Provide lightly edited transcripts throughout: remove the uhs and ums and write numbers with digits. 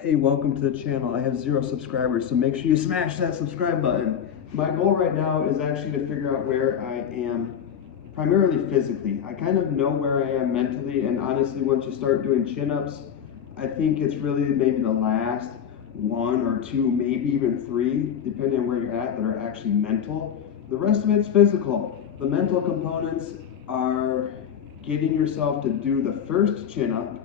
Hey, welcome to the channel. I have 0 subscribers, so make sure you smash that subscribe button. My goal right now is actually to figure out where I am, primarily physically. I kind of know where I am mentally, and honestly, once you start doing chin-ups, I think it's really maybe the last 1 or 2, maybe even 3, depending on where you're at, that are actually mental. The rest of it's physical. The mental components are getting yourself to do the first chin-up,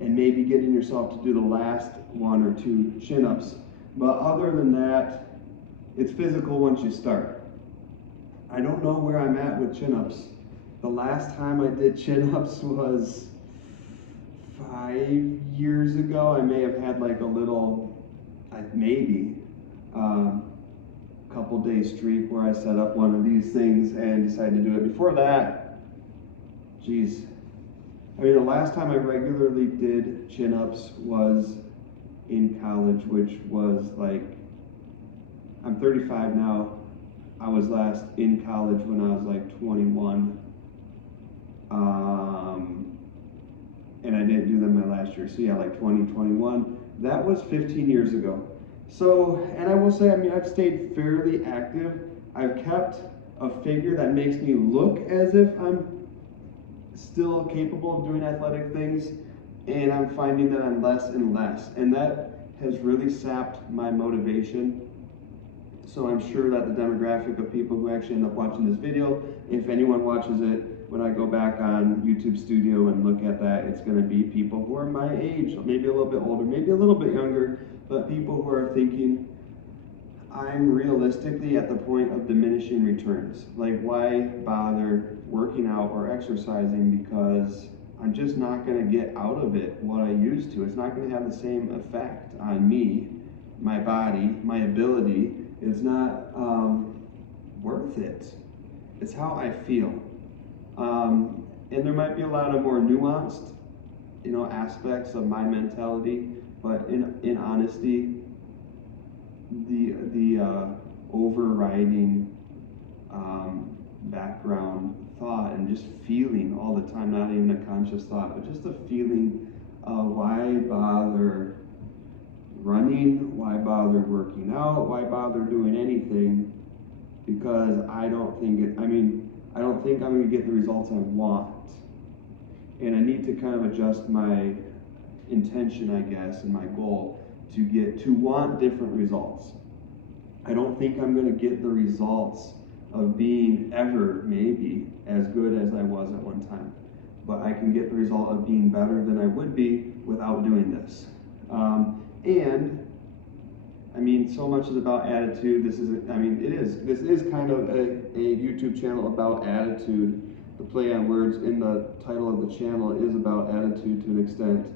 and maybe getting yourself to do the last 1 or 2 chin-ups. But other than that, it's physical once you start. I don't know where I'm at with chin-ups. The last time I did chin-ups was 5 years ago. I may have had like a little, maybe, couple days streak where I set up one of these things and decided to do it. Before that, geez, I mean, the last time I regularly did chin-ups was in college, which was like, I'm 35 now. I was last in college when I was like 21. And I didn't do them my last year. So yeah, like 2021. That was 15 years ago. So, and I will say, I mean, I've stayed fairly active. I've kept a figure that makes me look as if I'm still capable of doing athletic things, and I'm finding that I'm less and less, and that has really sapped my motivation. So I'm sure that the demographic of people who actually end up watching this video, if anyone watches it, when I go back on YouTube Studio and look at that, it's going to be people who are my age, maybe a little bit older, maybe a little bit younger, but people who are thinking, I'm realistically at the point of diminishing returns. Like, why bother working out or exercising, because I'm just not going to get out of it what I used to. It's not going to have the same effect on me, my body, my ability. It's not worth it. It's how I feel. And there might be a lot of more nuanced, aspects of my mentality, but in honesty, the overriding background thought and just feeling all the time, not even a conscious thought, but just a feeling of why bother running, why bother working out, why bother doing anything, because I don't think I'm going to get the results I want. And I need to kind of adjust my intention, I guess, and my goal to want different results. I don't think I'm going to get the results of being ever maybe as good as I was at one time, but I can get the result of being better than I would be without doing this. And I mean, so much is about attitude. This is kind of a YouTube channel about attitude. The play on words in the title of the channel is about attitude to an extent.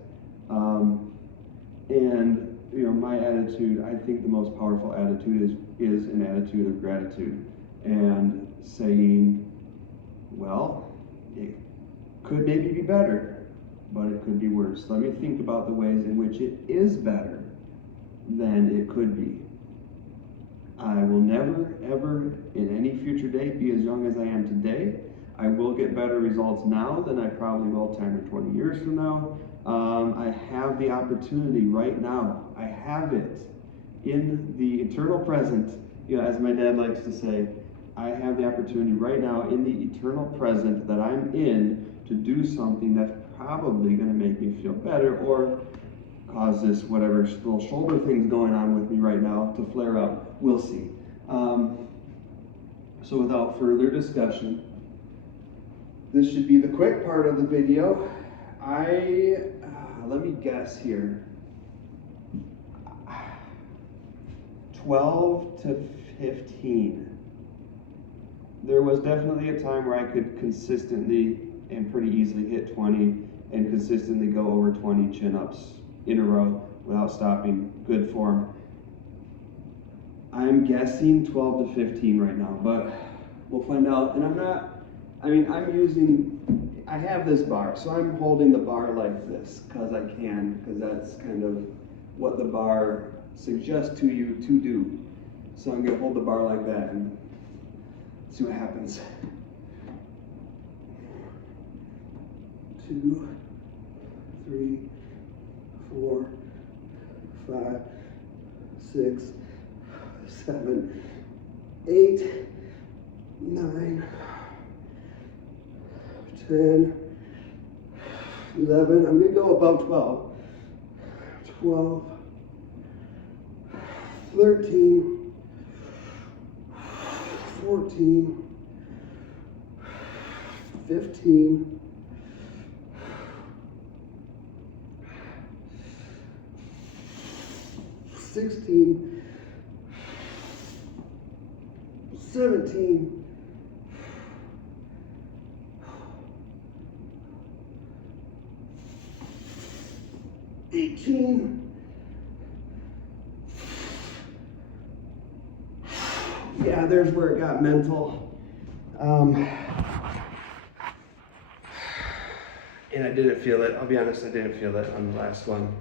And my attitude, I think the most powerful attitude is an attitude of gratitude, and saying, well, it could maybe be better, but it could be worse. Let me think about the ways in which it is better than it could be. I will never, ever, in any future day, be as young as I am today. I will get better results now than I probably will 10 or 20 years from now. I have the opportunity right now. I have it in the eternal present. As my dad likes to say, I have the opportunity right now in the eternal present that I'm in to do something that's probably going to make me feel better, or cause this whatever little shoulder thing's going on with me right now to flare up. We'll see. So without further discussion, this should be the quick part of the video. Let me guess here. 12 to 15. There was definitely a time where I could consistently and pretty easily hit 20 and consistently go over 20 chin-ups in a row without stopping. Good form. I'm guessing 12 to 15 right now, but we'll find out. And I have this bar, so I'm holding the bar like this because that's kind of what the bar suggests to you to do. So I'm going to hold the bar like that and see what happens. 2, 3, 4, 5, 6, 7, 8, 9, 10, 11. I'm going to go above 12. 12, 13, 14, 15, 16, 17, 18, yeah, there's where it got mental. And I didn't feel it. I'll be honest, I didn't feel it on the last one.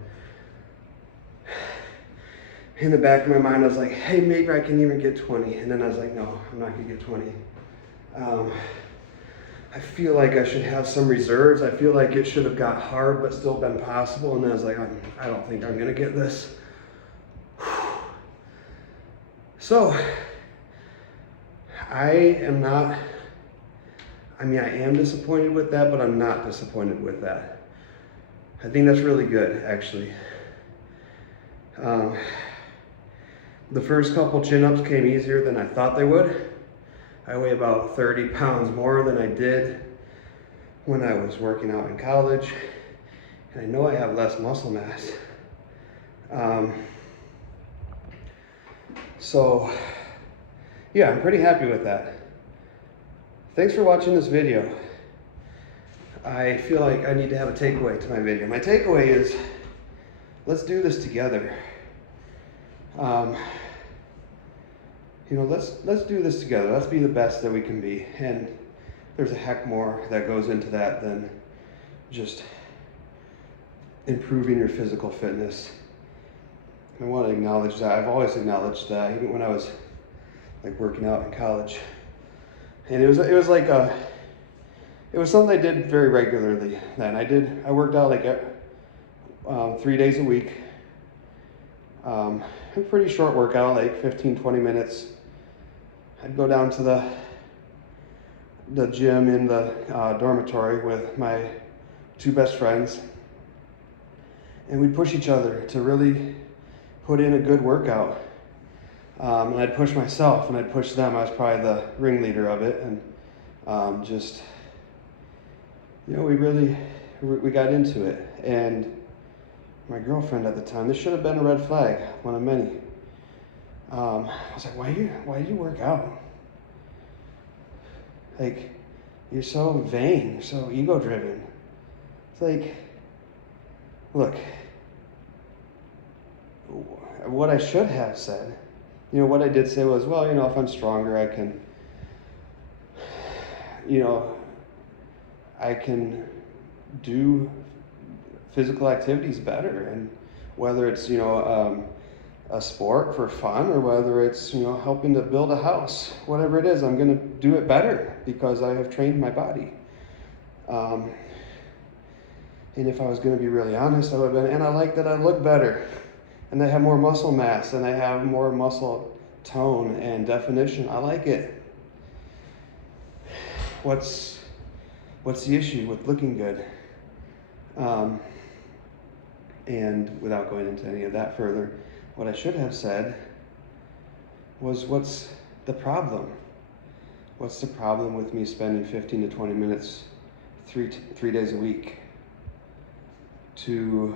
In the back of my mind, I was like, hey, maybe I can even get 20. And then I was like, no, I'm not gonna get 20. I feel like I should have some reserves. I feel like it should have got hard, but still been possible. And then I was like, I don't think I'm gonna get this. So, I am disappointed with that, but I'm not disappointed with that. I think that's really good, actually. The first couple chin-ups came easier than I thought they would. I weigh about 30 pounds more than I did when I was working out in college. And I know I have less muscle mass. So, yeah, I'm pretty happy with that. Thanks for watching this video. I feel like I need to have a takeaway to my video. My takeaway is, let's do this together. Let's do this together. Let's be the best that we can be. And there's a heck more that goes into that than just improving your physical fitness. I want to acknowledge that. I've always acknowledged that, even when I was like working out in college. And it was something I did very regularly then. I worked out like 3 days a week. A pretty short workout, like 15, 20 minutes. I'd go down to the gym in the dormitory with my 2 best friends. And we'd push each other to really put in a good workout. And I'd push myself and I'd push them. I was probably the ringleader of it. And we got into it. And my girlfriend at the time, this should have been a red flag, one of many. I was like, why do you work out? Like, you're so vain, you're so ego-driven. It's like, look, what I should have said, what I did say was, well, if I'm stronger, I can do physical activities better, and whether it's a sport for fun or whether it's helping to build a house, whatever it is, I'm going to do it better because I have trained my body. And if I was going to be really honest, I would have been, and I like that I look better and I have more muscle mass and I have more muscle tone and definition. I like it. What's the issue with looking good? And without going into any of that further, what I should have said was, what's the problem? What's the problem with me spending 15 to 20 minutes 3 days a week to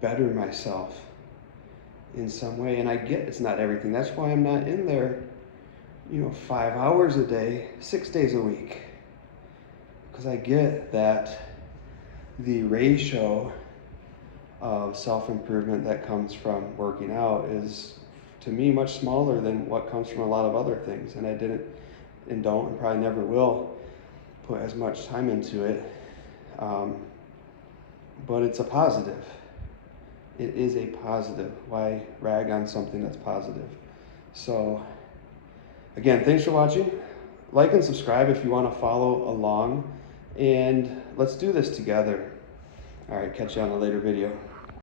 better myself in some way? And I get it's not everything. That's why I'm not in there, 5 hours a day, 6 days a week. Because I get that the ratio of self-improvement that comes from working out is, to me, much smaller than what comes from a lot of other things. And I didn't, and don't, and probably never will put as much time into it. But it's a positive. It is a positive. Why rag on something that's positive? So, again, thanks for watching. Like and subscribe if you want to follow along. And let's do this together. All right, catch you on a later video.